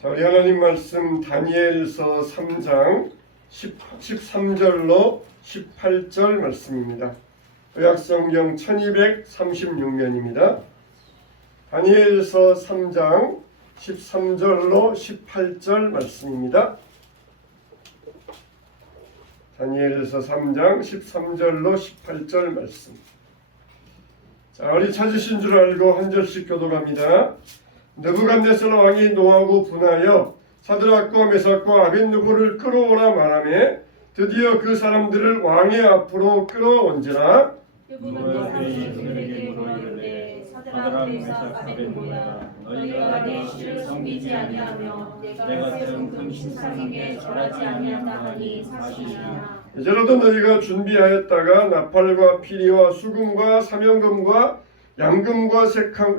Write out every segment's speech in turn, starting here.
자, 우리 하나님 말씀 다니엘서 3장 13절로 18절 말씀입니다. 구약성경 1236면입니다. 다니엘서 3장 13절로 18절 말씀입니다. 다니엘서 3장 13절로 18절 말씀. 자, 우리 찾으신 줄 알고 한 절씩 교독합니다. 느부갓네살 왕이 노하고 분하여 사드락과 메삭과 아벳느고를 끌어오라 말하매 드디어 그 사람들을 왕의 앞으로 끌어온지라. 느부갓네살이 그들에게 물었는데 사드락 메삭 아벳느고야 너희가 내 주를 섬기지 아니하며 내가 세운 금신상에게 절하지 아니한다 하니 사실이냐. 이제라도 너희가 준비하였다가 나팔과 피리와 수금과 사명금과 양금과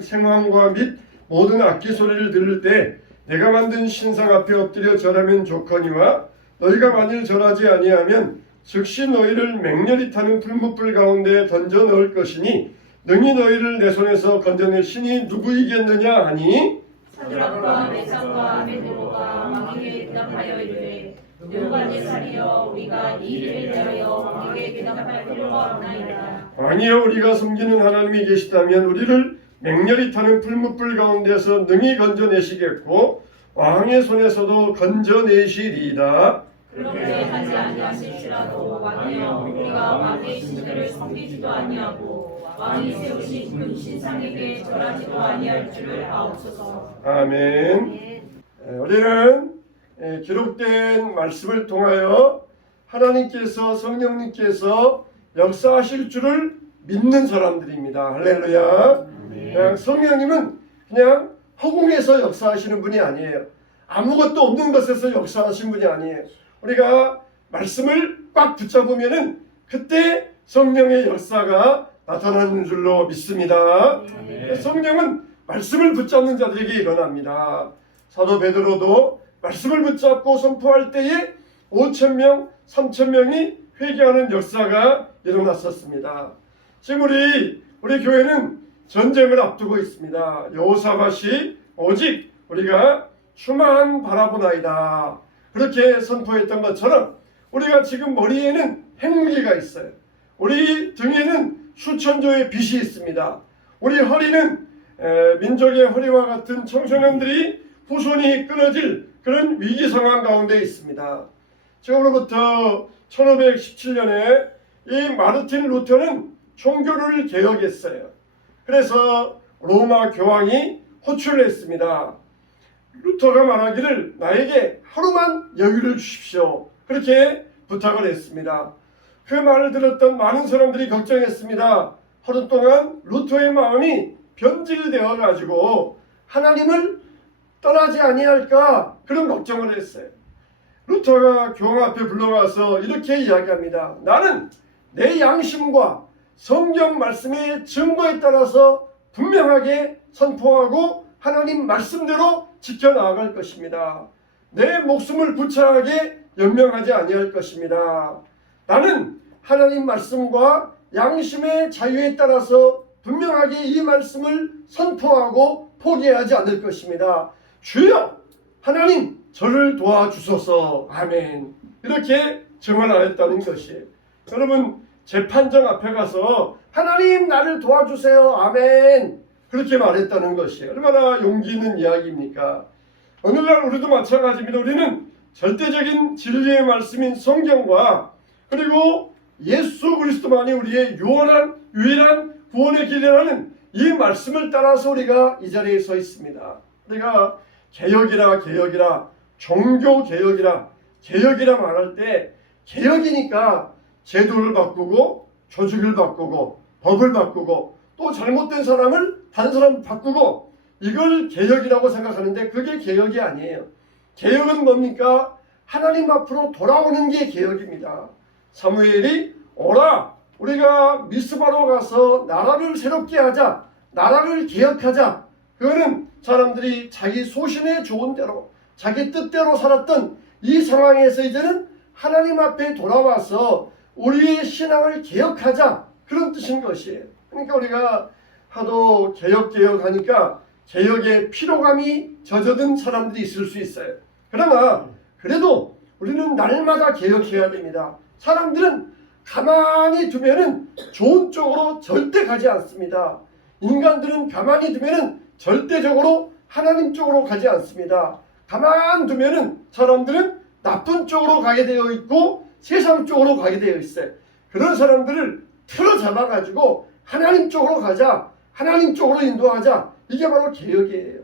생황과 및 모든 악기 소리를 들을 때 내가 만든 신상 앞에 엎드려 절하면 좋거니와 너희가 만일 절하지 아니하면 즉시 너희를 맹렬히 타는 풀무불 가운데 던져 넣을 것이니 능히 너희를 내 손에서 건져낼 신이 누구이겠느냐 하니. 사드락과 메삭과 아벳느고가 왕에게 대답하여 이르되 느부갓네살이여 우리가 이 일에 대하여 왕에게 대답할 필요가 없나이다. 왕이여 우리가 섬기는 하나님이 계시다면 우리를 맹렬히 타는 풀무불 가운데서 능히 건져내시겠고 왕의 손에서도 건져내시리이다. 그렇게 하지 아니하실지라도 왕이여 우리가 왕의 신들을 섬기지도 아니하고 왕이 세우신 금신상에게 절하지도 아니할 줄을 아옵소서. 아멘. 우리는 기록된 말씀을 통하여 하나님께서 성령님께서 역사하실 줄을 믿는 사람들입니다. 할렐루야. 성령님은 그냥 허공에서 역사하시는 분이 아니에요. 아무것도 없는 것에서 역사하신 분이 아니에요. 우리가 말씀을 꽉 붙잡으면은 그때 성령의 역사가 나타나는 줄로 믿습니다. 성령은 말씀을 붙잡는 자들에게 일어납니다. 사도 베드로도 말씀을 붙잡고 선포할 때에 5,000명, 3,000명이 회개하는 역사가 일어났었습니다. 지금 우리 교회는 전쟁을 앞두고 있습니다. 여호사밧이 오직 우리가 주만 바라보나이다 그렇게 선포했던 것처럼 우리가 지금 머리에는 핵무기가 있어요. 우리 등에는 수천조의 빛이 있습니다. 우리 허리는 민족의 허리와 같은 청소년들이 후손이 끊어질 그런 위기 상황 가운데 있습니다. 지금으로부터 1517년에 이 마르틴 루터는 종교를 개혁했어요. 그래서 로마 교황이 호출을 했습니다. 루터가 말하기를 나에게 하루만 여유를 주십시오. 그렇게 부탁을 했습니다. 그 말을 들었던 많은 사람들이 걱정했습니다. 하루 동안 루터의 마음이 변질되어 가지고 하나님을 떠나지 아니할까 그런 걱정을 했어요. 루터가 교황 앞에 불러가서 이렇게 이야기합니다. 나는 내 양심과 성경 말씀의 증거에 따라서 분명하게 선포하고 하나님 말씀대로 지켜나갈 것입니다. 내 목숨을 부차하게 연명하지 아니할 것입니다. 나는 하나님 말씀과 양심의 자유에 따라서 분명하게 이 말씀을 선포하고 포기하지 않을 것입니다. 주여 하나님 저를 도와주소서. 아멘. 이렇게 증언하였다는 것이에요. 여러분 재판장 앞에 가서 하나님 나를 도와주세요. 아멘. 그렇게 말했다는 것이에요. 얼마나 용기 있는 이야기입니까? 오늘날 우리도 마찬가지입니다. 우리는 절대적인 진리의 말씀인 성경과 그리고 예수 그리스도만이 우리의 유일한 구원의 길이라는 이 말씀을 따라서 우리가 이 자리에 서 있습니다. 우리가 개혁이라 종교 개혁이라 말할 때 개혁이니까 제도를 바꾸고 조직을 바꾸고 법을 바꾸고 또 잘못된 사람을 다른 사람 바꾸고 이걸 개혁이라고 생각하는데 그게 개혁이 아니에요. 개혁은 뭡니까? 하나님 앞으로 돌아오는 게 개혁입니다. 사무엘이 오라 우리가 미스바로 가서 나라를 새롭게 하자, 나라를 개혁하자. 그거는 사람들이 자기 소신에 좋은 대로 자기 뜻대로 살았던 이 상황에서 이제는 하나님 앞에 돌아와서 우리의 신앙을 개혁하자 그런 뜻인 것이에요. 그러니까 우리가 하도 개혁하니까 개혁의 피로감이 젖어든 사람들이 있을 수 있어요. 그러나 그래도 우리는 날마다 개혁해야 됩니다. 사람들은 가만히 두면은 좋은 쪽으로 절대 가지 않습니다. 인간들은 가만히 두면은 절대적으로 하나님 쪽으로 가지 않습니다. 가만 두면은 사람들은 나쁜 쪽으로 가게 되어 있고 세상 쪽으로 가게 되어 있어요. 그런 사람들을 틀어 잡아가지고 하나님 쪽으로 가자, 하나님 쪽으로 인도하자. 이게 바로 개혁이에요.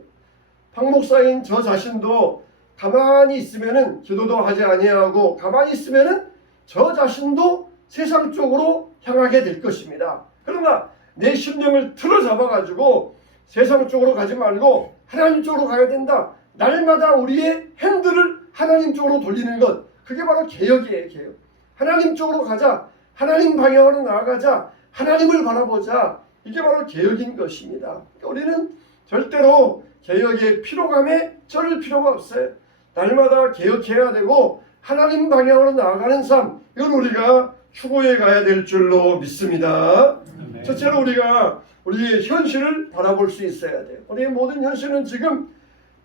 박 목사인 저 자신도 가만히 있으면은 기도도 하지 아니하고 가만히 있으면은 저 자신도 세상 쪽으로 향하게 될 것입니다. 그러나 내 심령을 틀어 잡아가지고 세상 쪽으로 가지 말고 하나님 쪽으로 가야 된다. 날마다 우리의 핸들을 하나님 쪽으로 돌리는 것, 그게 바로 개혁이에요. 개혁. 하나님 쪽으로 가자. 하나님 방향으로 나아가자. 하나님을 바라보자. 이게 바로 개혁인 것입니다. 우리는 절대로 개혁의 피로감에 쩔을 필요가 없어요. 날마다 개혁해야 되고 하나님 방향으로 나아가는 삶, 이건 우리가 추구해 가야 될 줄로 믿습니다. 첫째로 우리가 우리의 현실을 바라볼 수 있어야 돼요. 우리의 모든 현실은 지금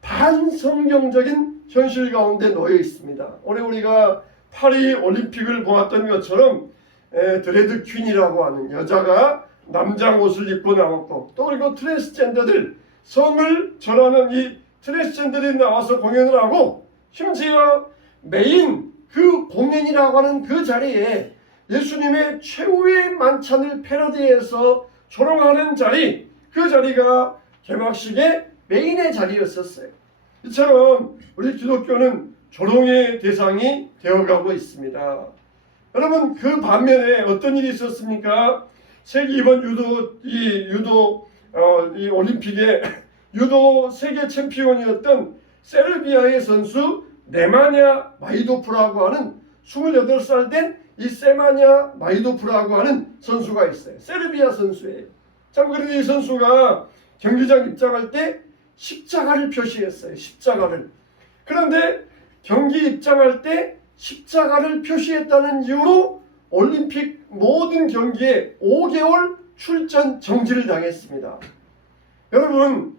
반성경적인 현실 가운데 놓여 있습니다. 올해 우리가 파리 올림픽을 보았던 것처럼 드레드 퀸이라고 하는 여자가 남자 옷을 입고 나왔고, 또 그리고 트랜스젠더들, 성을 전하는 이 트랜스젠더들이 나와서 공연을 하고, 심지어 메인 그 공연이라고 하는 그 자리에 예수님의 최후의 만찬을 패러디해서 조롱하는 자리, 그 자리가 개막식의 메인의 자리였었어요. 이처럼 우리 기독교는 조롱의 대상이 되어가고 있습니다. 여러분, 그 반면에 어떤 일이 있었습니까? 이번 유도 올림픽의 유도 세계 챔피언이었던 세르비아의 선수 네마냐 마이도프라고 하는 28살 된 이 세마냐 마이도프라고 하는 선수가 있어요. 세르비아 선수예요. 참, 그런데 이 선수가 경기장 입장할 때 십자가를 표시했어요. 십자가를. 그런데 경기 입장할 때 십자가를 표시했다는 이유로 올림픽 모든 경기에 5개월 출전 정지를 당했습니다. 여러분,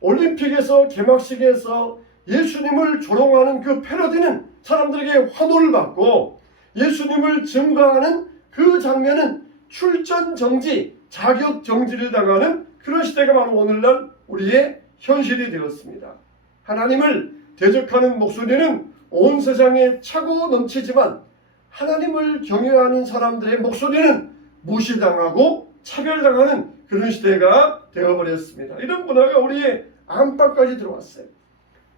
올림픽에서 개막식에서 예수님을 조롱하는 그 패러디는 사람들에게 환호를 받고, 예수님을 증거하는 그 장면은 출전 정지, 자격 정지를 당하는 그런 시대가 바로 오늘날 우리의 현실이 되었습니다. 하나님을 대적하는 목소리는 온 세상에 차고 넘치지만 하나님을 경외하는 사람들의 목소리는 무시당하고 차별당하는 그런 시대가 되어버렸습니다. 이런 문화가 우리의 안팎까지 들어왔어요.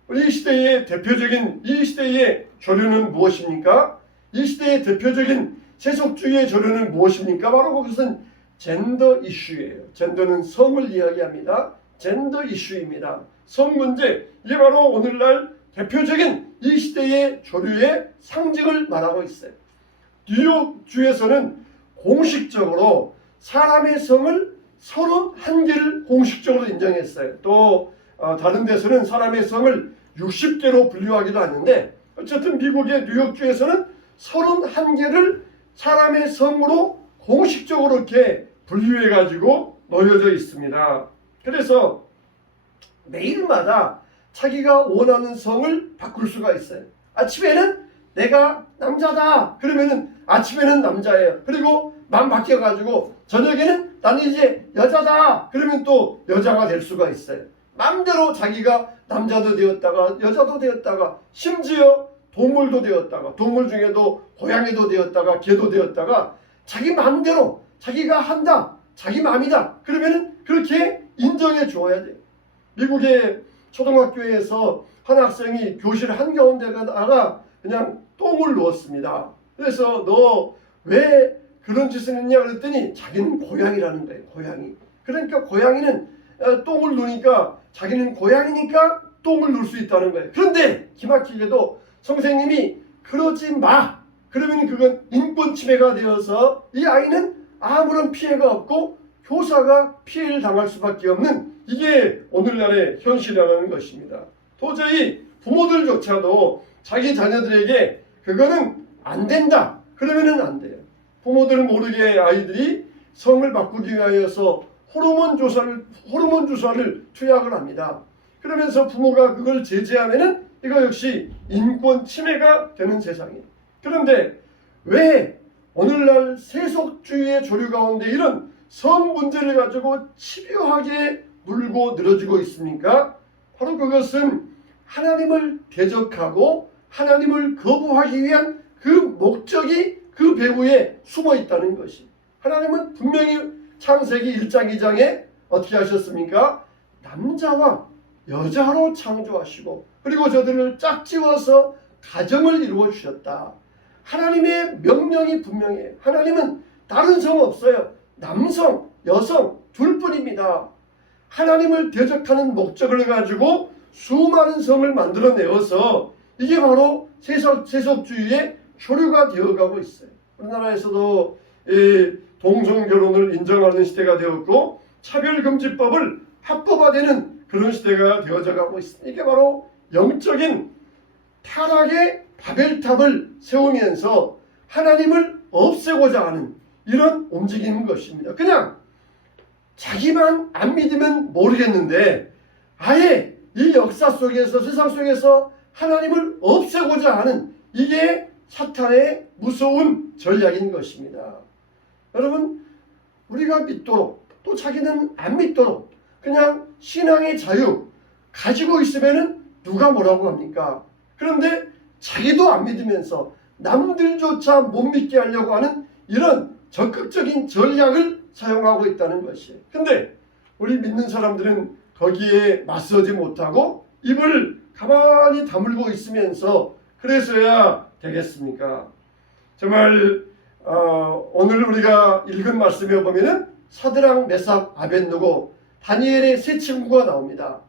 우리 시대의 대표적인 이 시대의 조류는 무엇입니까? 이 시대의 대표적인 세속주의의 조류는 무엇입니까? 바로 그것은 젠더 이슈예요. 젠더는 성을 이야기합니다. 젠더 이슈입니다. 성 문제, 이게 바로 오늘날 대표적인 이 시대의 조류의 상징을 말하고 있어요. 뉴욕주에서는 공식적으로 사람의 성을 31개를 공식적으로 인정했어요. 또 다른 데서는 사람의 성을 60개로 분류하기도 하는데, 어쨌든 미국의 뉴욕주에서는 31개를 사람의 성으로 공식적으로 이렇게 분류해가지고 놓여져 있습니다. 그래서 매일마다 자기가 원하는 성을 바꿀 수가 있어요. 아침에는 내가 남자다 그러면은 아침에는 남자예요. 그리고 마음 바뀌어가지고 저녁에는 나는 이제 여자다 그러면 또 여자가 될 수가 있어요. 마음대로 자기가 남자도 되었다가 여자도 되었다가, 심지어 동물도 되었다가, 동물 중에도 고양이도 되었다가 개도 되었다가, 자기 마음대로 자기가 한다, 자기 마음이다 그러면은 그렇게 인정해 주어야 돼요. 미국의 초등학교에서 한 학생이 교실 한가운데다가 그냥 똥을 누웠습니다. 그래서 너 왜 그런 짓을 했냐 그랬더니 자기는 고양이라는 거예요. 고양이. 그러니까 고양이는 똥을 누니까 자기는 고양이니까 똥을 누울 수 있다는 거예요. 그런데 기막히게도 선생님이 그러지 마, 그러면 그건 인권 침해가 되어서 이 아이는 아무런 피해가 없고 교사가 피해를 당할 수밖에 없는, 이게 오늘날의 현실이라는 것입니다. 도저히 부모들조차도 자기 자녀들에게 그거는 안 된다 그러면은 안 돼요. 부모들 모르게 아이들이 성을 바꾸기 위하여서 호르몬 주사를 투약을 합니다. 그러면서 부모가 그걸 제재하면은 이거 역시 인권 침해가 되는 세상이에요. 그런데 왜 오늘날 세속주의의 조류 가운데 이런 성 문제를 가지고 집요하게 물고 늘어지고 있습니까? 바로 그것은 하나님을 대적하고 하나님을 거부하기 위한 그 목적이 그 배후에 숨어 있다는 것이. 하나님은 분명히 창세기 1장 2장에 어떻게 하셨습니까? 남자와 여자로 창조하시고 그리고 저들을 짝지어서 가정을 이루어 주셨다. 하나님의 명령이 분명해요. 하나님은 다른 성 없어요. 남성, 여성 둘뿐입니다. 하나님을 대적하는 목적을 가지고 수많은 성을 만들어내어서 이게 바로 세속주의의 효류가 되어가고 있어요. 우리나라에서도 동성결혼을 인정하는 시대가 되었고 차별금지법을 합법화되는 그런 시대가 되어져 가고 있습니다. 이게 바로 영적인 타락의 바벨탑을 세우면서 하나님을 없애고자 하는 이런 움직임인 것입니다. 그냥 자기만 안 믿으면 모르겠는데 아예 이 역사 속에서 세상 속에서 하나님을 없애고자 하는 이게 사탄의 무서운 전략인 것입니다. 여러분 우리가 믿도록 또 자기는 안 믿도록 그냥 신앙의 자유 가지고 있으면은 누가 뭐라고 합니까? 그런데 자기도 안 믿으면서 남들조차 못 믿게 하려고 하는 이런 적극적인 전략을 사용하고 있다는 것이에요. 근데 우리 믿는 사람들은 거기에 맞서지 못하고 입을 가만히 다물고 있으면서 그래서야 되겠습니까? 정말 오늘 우리가 읽은 말씀에 보면은 사드락, 메삭, 아벳느고, 다니엘의 세 친구가 나옵니다.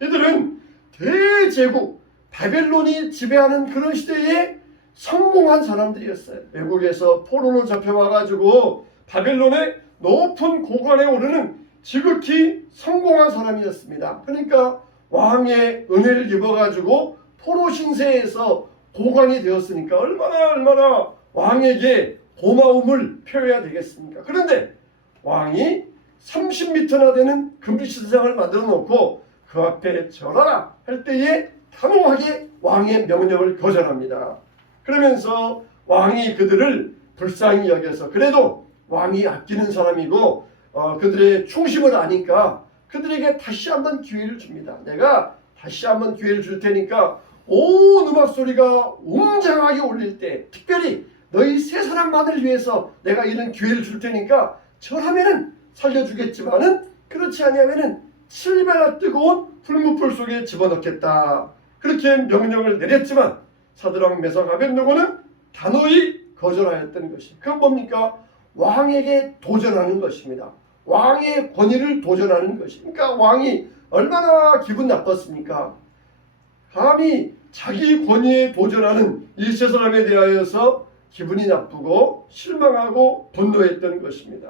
이들은 대제국 바벨론이 지배하는 그런 시대에 성공한 사람들이었어요. 외국에서 포로로 잡혀와가지고 바벨론의 높은 고관에 오르는 지극히 성공한 사람이었습니다. 그러니까 왕의 은혜를 입어가지고 포로 신세에서 고관이 되었으니까 얼마나 왕에게 고마움을 표해야 되겠습니까? 그런데 왕이 30m나 되는 금비신상을 만들어 놓고 그 앞에 절하라 할 때에 단호하게 왕의 명령을 거절합니다. 그러면서 왕이 그들을 불쌍히 여겨서 그래도 왕이 아끼는 사람이고 그들의 충심을 아니까 그들에게 다시 한번 기회를 줍니다. 내가 다시 한번 기회를 줄 테니까 온 음악 소리가 웅장하게 울릴 때 특별히 너희 세 사람만을 위해서 내가 이런 기회를 줄 테니까 절하면은 살려주겠지만은 그렇지 아니하면은 7배나 뜨거운 풀무불 속에 집어넣겠다. 그렇게 명령을 내렸지만 사드락, 메삭, 아벳느고는 단호히 거절하였던 것이. 그건 뭡니까? 왕에게 도전하는 것입니다. 왕의 권위를 도전하는 것이. 그러니까 왕이 얼마나 기분 나빴습니까? 감히 자기 권위에 도전하는 이 세 사람에 대하여서 기분이 나쁘고 실망하고 분노했던 것입니다.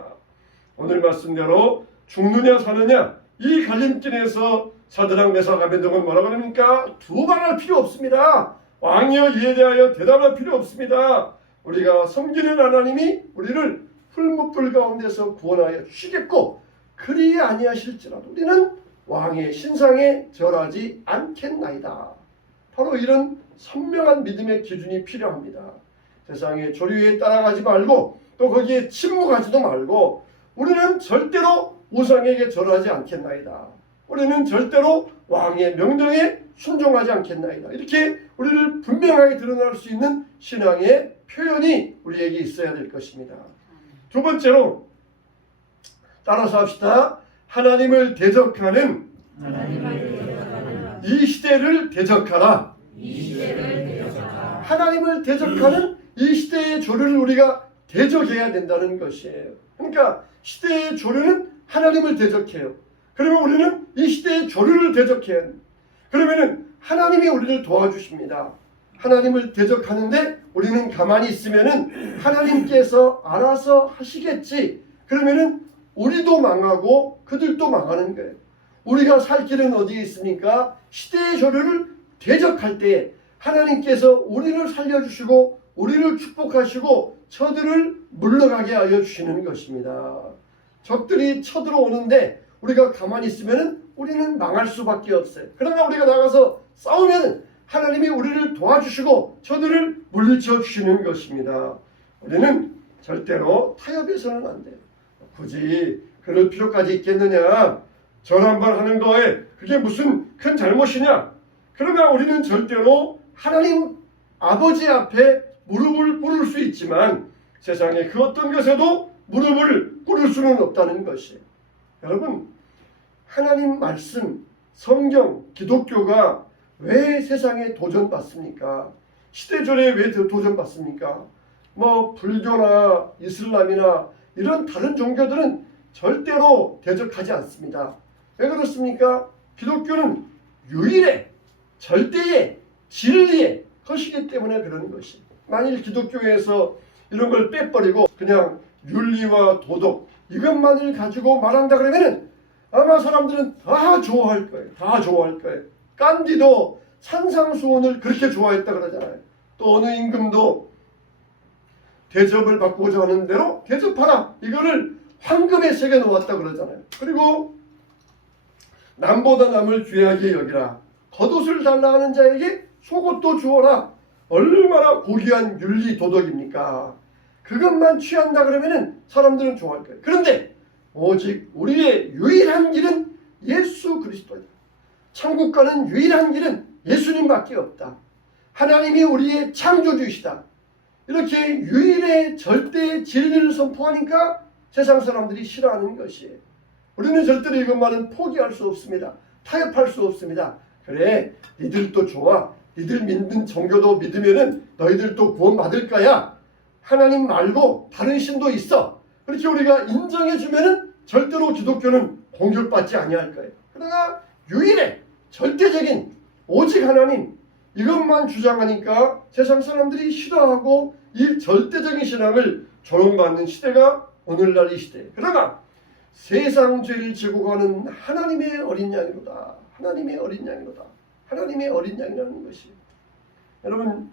오늘 말씀대로 죽느냐 사느냐 이 갈림길에서 사드락, 메삭, 아벳느고는 뭐라고 합니까? 두말할 필요 없습니다. 왕이여 이에 대하여 대답할 필요 없습니다. 우리가 섬기는 하나님이 우리를 풀무불 가운데서 구원하여 주시겠고 그리 아니하실지라도 우리는 왕의 신상에 절하지 않겠나이다. 바로 이런 선명한 믿음의 기준이 필요합니다. 세상의 조류에 따라가지 말고 또 거기에 침묵하지도 말고 우리는 절대로 우상에게 절하지 않겠나이다. 우리는 절대로 왕의 명령에 순종하지 않겠나이다. 이렇게 우리를 분명하게 드러날 수 있는 신앙의 표현이 우리에게 있어야 될 것입니다. 두 번째로 따라서 합시다. 하나님을 대적하는 이 시대를 대적하라. 하나님을 대적하는 이 시대의 조류를 우리가 대적해야 된다는 것이에요. 그러니까 시대의 조류는 하나님을 대적해요. 그러면 우리는 이 시대의 조류를 대적해야 해요. 그러면은 하나님이 우리를 도와주십니다. 하나님을 대적하는데 우리는 가만히 있으면은 하나님께서 알아서 하시겠지. 그러면은 우리도 망하고 그들도 망하는 거예요. 우리가 살 길은 어디에 있습니까? 시대의 조류를 대적할 때에 하나님께서 우리를 살려주시고 우리를 축복하시고 저들을 물러가게 하여 주시는 것입니다. 적들이 쳐들어오는데 우리가 가만히 있으면 우리는 망할 수밖에 없어요. 그러나 우리가 나가서 싸우면 하나님이 우리를 도와주시고 저들을 물리쳐 주시는 것입니다. 우리는 절대로 타협해서는 안 돼요. 굳이 그럴 필요까지 있겠느냐? 전환만 하는 거에 그게 무슨 큰 잘못이냐? 그러나 우리는 절대로 하나님 아버지 앞에 무릎을 꿇을 수 있지만 세상에 그 어떤 것에도 무릎을 꿇을 수는 없다는 것이에요. 여러분, 하나님 말씀, 성경, 기독교가 왜 세상에 도전받습니까? 시대전에 왜 도전받습니까? 뭐 불교나 이슬람이나 이런 다른 종교들은 절대로 대적하지 않습니다. 왜 그렇습니까? 기독교는 유일의 절대의 진리의 것이기 때문에 그러는 것이. 만일 기독교에서 이런 걸 빼버리고 그냥 윤리와 도덕 이것만을 가지고 말한다 그러면은 아마 사람들은 다 좋아할 거예요. 다 좋아할 거예요. 깐디도 산상수훈을 그렇게 좋아했다 그러잖아요. 또 어느 임금도 대접을 받고자 하는 대로 대접하라. 이거를 황금에 새겨 놓았다 그러잖아요. 그리고 남보다 남을 귀하게 여기라. 겉옷을 달라 하는 자에게 속옷도 주어라. 얼마나 고귀한 윤리 도덕입니까? 그것만 취한다 그러면은 사람들은 좋아할 거예요. 그런데 오직 우리의 유일한 길은 예수 그리스도이다. 천국 가는 유일한 길은 예수님밖에 없다. 하나님이 우리의 창조주이시다. 이렇게 유일의 절대의 진리를 선포하니까 세상 사람들이 싫어하는 것이에요. 우리는 절대로 이것만은 포기할 수 없습니다. 타협할 수 없습니다. 그래, 니들도 좋아. 니들 믿는 종교도 믿으면은 너희들도 구원받을 거야. 하나님 말고 다른 신도 있어. 그렇게 우리가 인정해주면은 절대로 기독교는 공격받지 아니할 거예요. 그러나 유일의 절대적인 오직 하나님 이것만 주장하니까 세상 사람들이 싫어하고 이 절대적인 신앙을 조롱받는 시대가 오늘날 이 시대예요. 그러나 세상 죄를 지고 가는 하나님의 어린 양이로다. 하나님의 어린 양이로다. 하나님의 어린 양이라는 것이. 여러분,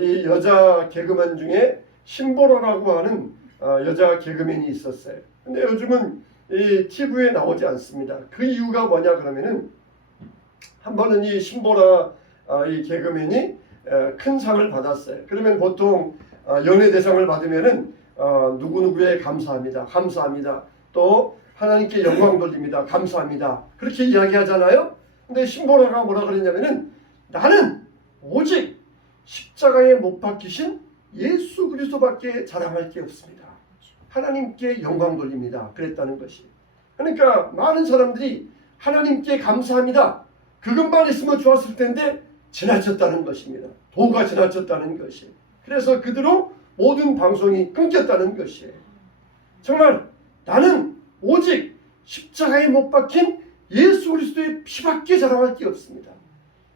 이 여자 개그맨 중에 신보라라고 하는 여자 개그맨이 있었어요. 근데 요즘은 이 TV에 나오지 않습니다. 그 이유가 뭐냐 그러면은 한 번은 이 신보라 이 개그맨이 큰 상을 받았어요. 그러면 보통 연예대상을 받으면은 누구누구에 감사합니다. 감사합니다. 또 하나님께 영광 돌립니다. 감사합니다. 그렇게 이야기하잖아요. 근데 신보라가 뭐라 그랬냐면은 나는 오직 십자가에 못 박히신 예수 그리스도밖에 자랑할 게 없습니다. 하나님께 영광 돌립니다. 그랬다는 것이. 그러니까 많은 사람들이 하나님께 감사합니다. 그것만 있으면 좋았을 텐데 지나쳤다는 것입니다. 도가 지나쳤다는 것이. 그래서 그대로 모든 방송이 끊겼다는 것이에요. 정말 나는 오직 십자가에 못 박힌 예수 그리스도의 피밖에 자랑할 게 없습니다.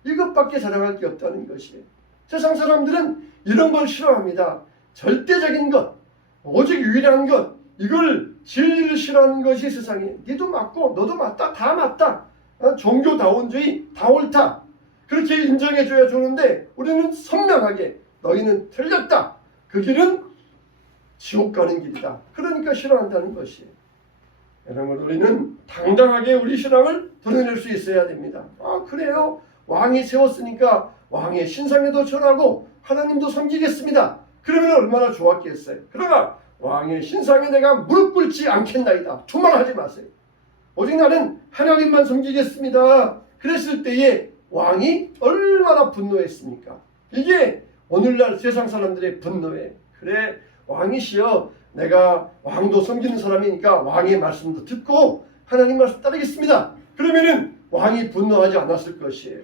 이것밖에 자랑할 게 없다는 것이에요. 세상 사람들은 이런 걸 싫어합니다. 절대적인 것, 오직 유일한 것, 이걸 진리를 싫어하는 것이 세상에. 니도 맞고 너도 맞다. 다 맞다. 종교다원주의 다 옳다. 그렇게 인정해줘야 좋은데 우리는 선명하게 너희는 틀렸다. 그 길은 지옥 가는 길이다. 그러니까 싫어한다는 것이에요. 여러분, 우리는 당당하게 우리 신앙을 드러낼 수 있어야 됩니다. 그래요? 왕이 세웠으니까 왕의 신상에도 절하고 하나님도 섬기겠습니다. 그러면 얼마나 좋았겠어요. 그러나 왕의 신상에 내가 무릎 꿇지 않겠나이다. 두말하지 마세요. 오직 나는 하나님만 섬기겠습니다. 그랬을 때에 왕이 얼마나 분노했습니까? 이게 오늘날 세상 사람들의 분노에 그래 왕이시여 내가 왕도 섬기는 사람이니까 왕의 말씀도 듣고 하나님 말씀 따르겠습니다. 그러면은 왕이 분노하지 않았을 것이에요.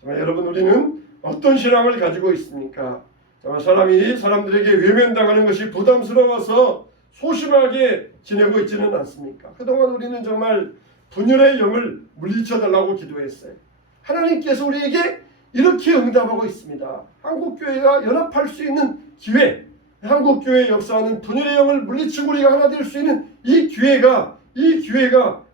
정말 여러분, 우리는 어떤 신앙을 가지고 있습니까? 정말 사람들에게 외면당하는 것이 부담스러워서 소심하게 지내고 있지는 않습니까? 그동안 우리는 정말 분열의 영을 물리쳐달라고 기도했어요. 하나님께서 우리에게 이렇게 응답하고 있습니다. 한국교회가 연합할 수 있는 기회, 한국교회 역사하는 분열의 영을 물리치고 우리가 하나 될 수 있는 이 기회가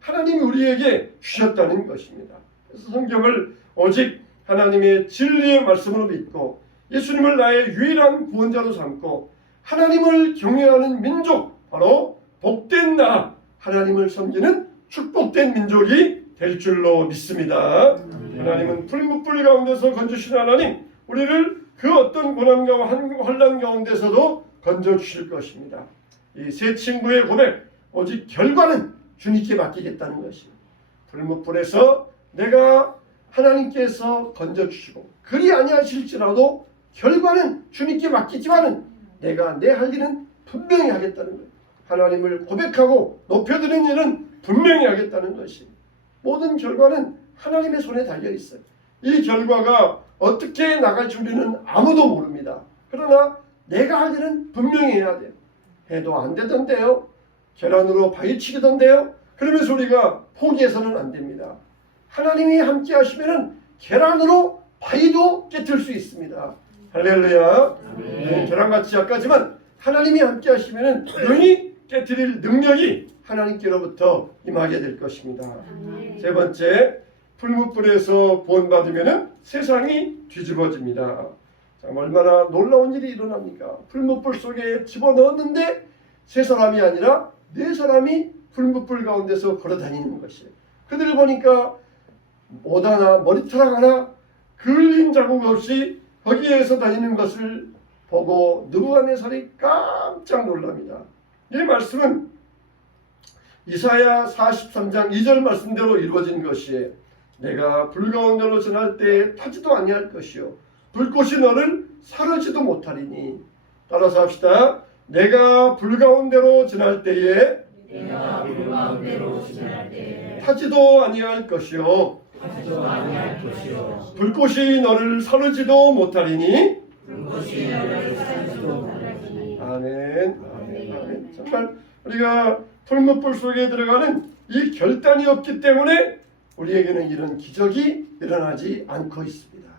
하나님이 우리에게 주셨다는 것입니다. 그래서 성경을 오직 하나님의 진리의 말씀으로 믿고 예수님을 나의 유일한 구원자로 삼고 하나님을 경외하는 민족, 바로 복된 나, 하나님을 섬기는 축복된 민족이 될 줄로 믿습니다. 하나님은 풀무불 가운데서 건져주신 하나님, 우리를 그 어떤 고난과 환난 가운데서도 건져주실 것입니다. 이 세 친구의 고백, 오직 결과는 주님께 맡기겠다는 것이에요. 풀무불에서 내가 하나님께서 건져주시고 그리 아니하실지라도 결과는 주님께 맡기지만은 내가 내 할 일은 분명히 하겠다는 거예요. 하나님을 고백하고 높여드리는 일은 분명히 하겠다는 것이, 모든 결과는 하나님의 손에 달려있어요. 이 결과가 어떻게 나갈 줄은 아무도 모릅니다. 그러나 내가 할 일은 분명히 해야 돼요. 해도 안 되던데요, 계란으로 바위치기던데요, 그러면서 우리가 포기해서는 안 됩니다. 하나님이 함께 하시면 계란으로 바위도 깨뜨릴 수 있습니다. 할렐루야. 네, 계란같이 약하지만 하나님이 함께 하시면 능히 깨뜨릴 능력이 하나님께로부터 임하게 될 것입니다. 세 번째, 풀무불에서 구원받으면 세상이 뒤집어집니다. 참 얼마나 놀라운 일이 일어납니까? 풀무불 속에 집어넣었는데 세 사람이 아니라 네 사람이 풀무불 가운데서 걸어다니는 것이에요. 그들을 보니까 옷 하나, 머리카락 하나 그을린 자국 없이 거기에서 다니는 것을 보고 느부갓네살이 깜짝 놀랍니다. 이 말씀은 이사야 43장 2절 말씀대로 이루어진 것이에요. 내가 불 가운데로 지날 때에 타지도 아니할 것이요 불꽃이 너를 사르지도 못하리니. 따라서 합시다. 내가 불 가운데로 지날 때에 타지도 아니할 것이요 불꽃이 너를 사르지도 못하리니. 아멘. 아멘. 아멘. 정말 우리가 풀무불 속에 들어가는 이 결단이 없기 때문에 우리에게는 이런 기적이 일어나지 않고 있습니다.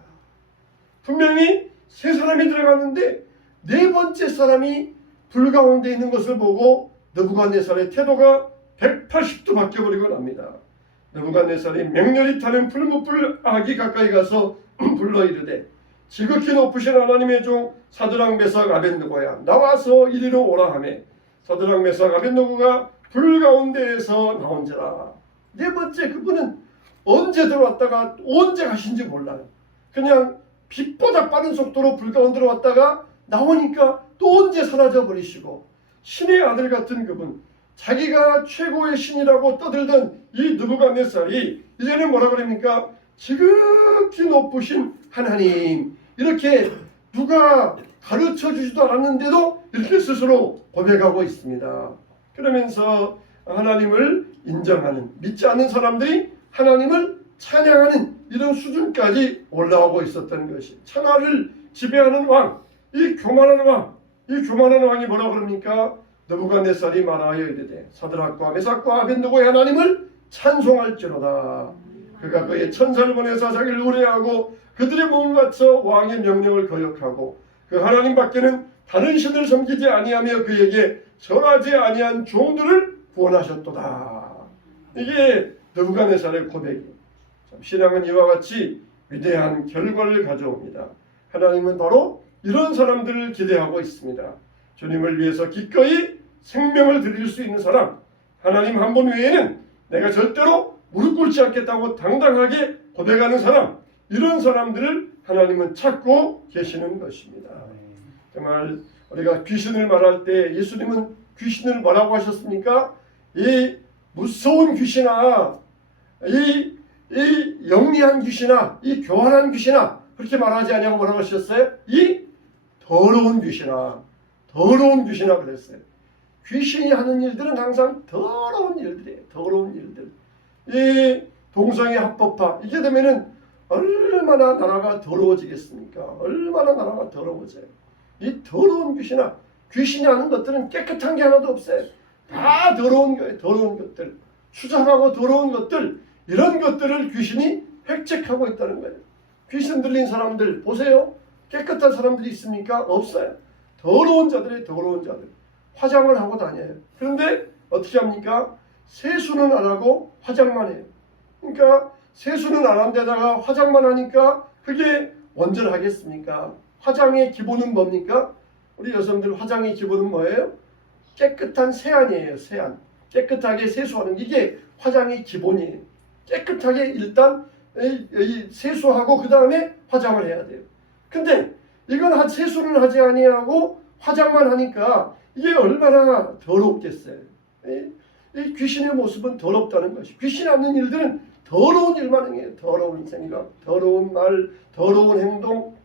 분명히 세 사람이 들어갔는데 네 번째 사람이 불 가운데 있는 것을 보고 느부갓네살의 태도가 180도 바뀌어버리고 납니다. 느부갓네살이 맹렬히 타는 풀무불 아기 가까이 가서 불러 이르되 지극히 높으신 하나님의 종 사드락 메삭 아벳느고야 나와서 이리로 오라 하며 사드락 메삭 아벳느고가 불 가운데에서 나온지라. 네 번째 그분은 언제 들어왔다가 언제 가신지 몰라요. 그냥 빛보다 빠른 속도로 불 가운데로 왔다가 나오니까 또 언제 사라져 버리시고, 신의 아들 같은 그분, 자기가 최고의 신이라고 떠들던 이 느부갓네살이 이제는 뭐라 그럽니까? 지극히 높으신 하나님, 이렇게 누가 가르쳐 주지도 않았는데도 이렇게 스스로 고백하고 있습니다. 그러면서 하나님을 인정하는, 믿지 않는 사람들이 하나님을 찬양하는 이런 수준까지 올라오고 있었던 것이, 천하를 지배하는 왕, 이 교만한 왕이 뭐라 그럽니까? 느부갓네살이 말하여 이르되 사드락과 메삭과 아벳느고의 하나님을 찬송할지로다. 그가 그의 천사를 보내사 자기를 의뢰하고 그들의 몸을 바쳐 왕의 명령을 거역하고 그 하나님 밖에는 다른 신을 섬기지 아니하며 그에게 절하지 아니한 종들을 구원하셨도다. 이게 느부갓네살의 고백이에요. 신앙은 이와 같이 위대한 결과를 가져옵니다. 하나님은 바로 이런 사람들을 기대하고 있습니다. 주님을 위해서 기꺼이 생명을 드릴 수 있는 사람, 하나님 한 분 외에는 내가 절대로 무릎 꿇지 않겠다고 당당하게 고백하는 사람, 이런 사람들을 하나님은 찾고 계시는 것입니다. 정말 우리가 귀신을 말할 때 예수님은 귀신을 뭐라고 하셨습니까? 이 무서운 귀신아, 이 영리한 귀신아, 이 교활한 귀신아, 그렇게 말하지 않냐고 뭐라고 하셨어요? 이 더러운 귀신아 그랬어요. 귀신이 하는 일들은 항상 더러운 일들이에요. 더러운 일들. 이 동성애 합법화, 이게 되면은 얼마나 나라가 더러워지겠습니까? 얼마나 나라가 더러워져요. 이 더러운 귀신아, 귀신이 하는 것들은 깨끗한 게 하나도 없어요. 다 더러운 거예요. 더러운 것들, 추잡하고 더러운 것들, 이런 것들을 귀신이 획책하고 있다는 거예요. 귀신 들린 사람들 보세요. 깨끗한 사람들이 있습니까? 없어요. 더러운 자들이 더러운 자들. 화장을 하고 다녀요. 그런데 어떻게 합니까? 세수는 안 하고 화장만 해요. 그러니까 세수는 안 한 데다가 화장만 하니까 그게 온전하겠습니까? 화장의 기본은 뭡니까? 우리 여성들 화장의 기본은 뭐예요? 깨끗한 세안이에요. 세안. 깨끗하게 세수하는 이게 화장의 기본이에요. 깨끗하게 일단 세수하고 그 다음에 화장을 해야 돼요. 근데 이건 세수를 하지 아니하고 화장만 하니까 이게 얼마나 더럽겠어요. 이 귀신의 모습은 더럽다는 것이. 귀신이 하는 일들은 더러운 일만 해요. 더러운 생각, 더러운 말, 더러운 행동,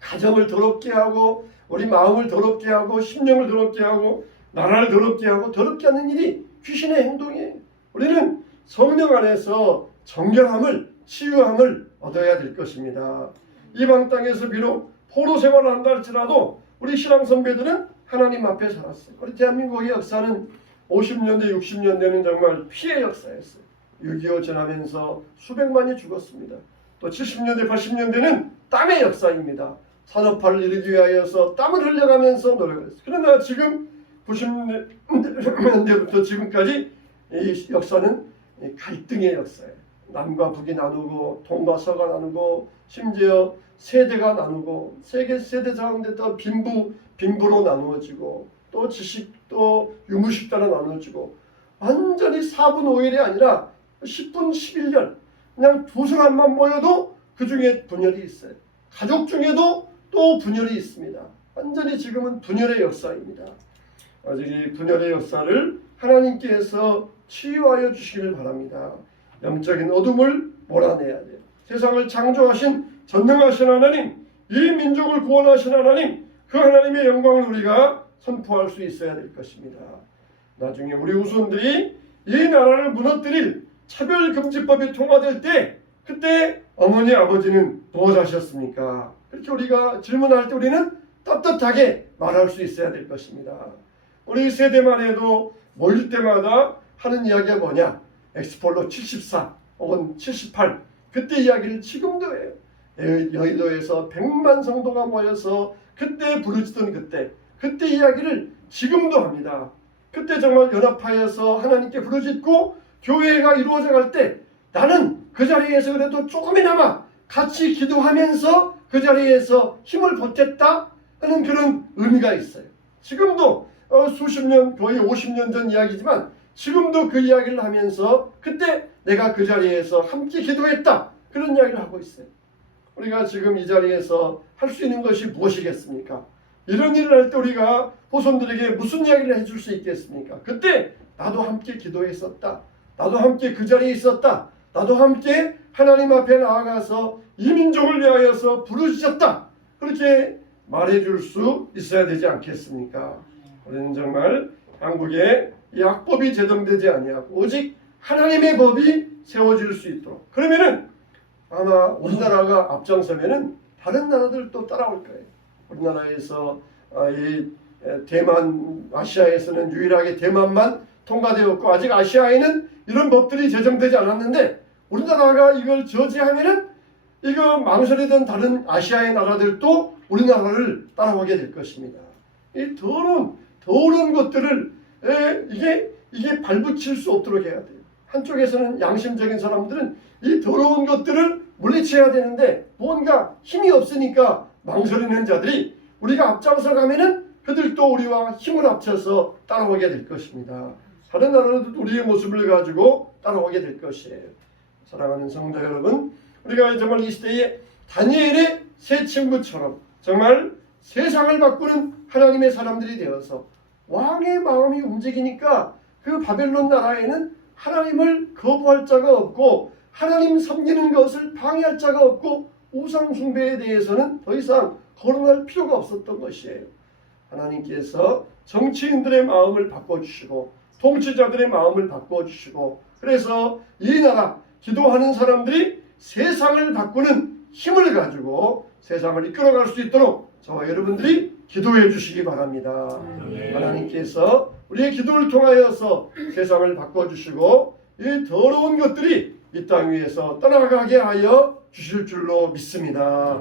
가정을 더럽게 하고 우리 마음을 더럽게 하고 심령을 더럽게 하고 나라를 더럽게 하고 더럽게 하는 일이 귀신의 행동이에요. 우리는 성령 안에서 정결함을 치유함을 얻어야 될 것입니다. 이방 땅에서 비록 포로 생활을 한다 할지라도 우리 신앙 선배들은 하나님 앞에 살았어요. 우리 대한민국의 역사는 50년대 60년대는 정말 피해 역사였어요. 6.25 지나면서 수백만이 죽었습니다. 또 70년대 80년대는 땀의 역사입니다. 산업화를 이루기 위하여서 땀을 흘려가면서 노력을 했어요. 그러나 지금 90년대부터 지금까지 이 역사는 갈등의 역사예요. 남과 북이 나누고 동과 서가 나누고 심지어 세대가 나누고 세대 가운데 또 빈부로 나누어지고 또 지식 또 유무식 따라 나누어지고 완전히 4분 5일이 아니라 10분 11년 그냥 두 사람만 모여도 그 중에 분열이 있어요. 가족 중에도 또 분열이 있습니다. 완전히 지금은 분열의 역사입니다. 아직 이 분열의 역사를 하나님께서 치유하여 주시기를 바랍니다. 영적인 어둠을 몰아내야 돼요. 세상을 창조하신 전능하신 하나님, 이 민족을 구원하신 하나님, 그 하나님의 영광을 우리가 선포할 수 있어야 될 것입니다. 나중에 우리 후손들이 이 나라를 무너뜨릴 차별금지법이 통과될 때 그때 어머니 아버지는 무엇 하셨습니까? 그렇게 우리가 질문할 때 우리는 떳떳하게 말할 수 있어야 될 것입니다. 우리 세대만 해도 모일 때마다 하는 이야기가 뭐냐? 엑스폴로 74 혹은 78 그때 이야기를 지금도 해요. 여의도에서 100만 성도가 모여서 그때 부르짖던 그때 이야기를 지금도 합니다. 그때 정말 연합하여서 하나님께 부르짖고 교회가 이루어져 갈 때 나는 그 자리에서 그래도 조금이나마 같이 기도하면서 그 자리에서 힘을 보탰다 하는 그런 의미가 있어요. 지금도 수십 년 거의 50년 전 이야기지만 지금도 그 이야기를 하면서 그때 내가 그 자리에서 함께 기도했다 그런 이야기를 하고 있어요. 우리가 지금 이 자리에서 할 수 있는 것이 무엇이겠습니까? 이런 일을 할 때 우리가 후손들에게 무슨 이야기를 해줄 수 있겠습니까? 그때 나도 함께 기도했었다. 나도 함께 그 자리에 있었다. 나도 함께 하나님 앞에 나아가서 이 민족을 위하여서 부르짖었다. 그렇게 말해줄 수 있어야 되지 않겠습니까? 우리는 정말 한국에 이 악법이 제정되지 아니하고 오직 하나님의 법이 세워질 수 있도록 그러면은 아마 우리나라가 앞장서면은 다른 나라들도 따라올 거예요. 우리나라에서 이 대만 아시아에서는 유일하게 대만만 통과되었고 아직 아시아에는 이런 법들이 제정되지 않았는데 우리나라가 이걸 저지하면은 이거 망설이던 다른 아시아의 나라들도 우리나라를 따라오게 될 것입니다. 이 더러운 것들을 이게 발붙일 수 없도록 해야 돼요. 한쪽에서는 양심적인 사람들은 이 더러운 것들을 물리쳐야 되는데 뭔가 힘이 없으니까 망설이는 자들이 우리가 앞장서 가면은 그들도 우리와 힘을 합쳐서 따라오게 될 것입니다. 다른 나라들도 우리의 모습을 가지고 따라오게 될 것이에요. 사랑하는 성도 여러분, 우리가 정말 이 시대에 다니엘의 세 친구처럼 정말 세상을 바꾸는 하나님의 사람들이 되어서 왕의 마음이 움직이니까 그 바벨론 나라에는 하나님을 거부할 자가 없고 하나님 섬기는 것을 방해할 자가 없고 우상 숭배에 대해서는 더 이상 거론할 필요가 없었던 것이에요. 하나님께서 정치인들의 마음을 바꿔주시고 통치자들의 마음을 바꿔주시고 그래서 이 나라 기도하는 사람들이 세상을 바꾸는 힘을 가지고 세상을 이끌어갈 수 있도록 저와 여러분들이 기도해 주시기 바랍니다. 하나님께서 우리의 기도를 통하여서 세상을 바꿔주시고 이 더러운 것들이 이 땅 위에서 떠나가게 하여 주실 줄로 믿습니다.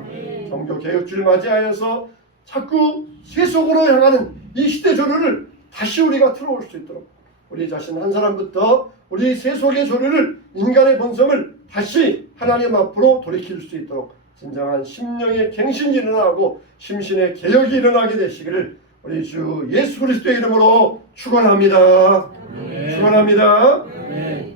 종교개혁주를 맞이하여서 자꾸 세속으로 향하는 이 시대 조류를 다시 우리가 틀어올 수 있도록 우리 자신 한 사람부터 우리 세속의 조류를 인간의 본성을 다시 하나님 앞으로 돌이킬 수 있도록 진정한 심령의 갱신이 일어나고 심신의 개혁이 일어나게 되시기를 우리 주 예수 그리스도의 이름으로 축원합니다. 축원합니다. 아멘.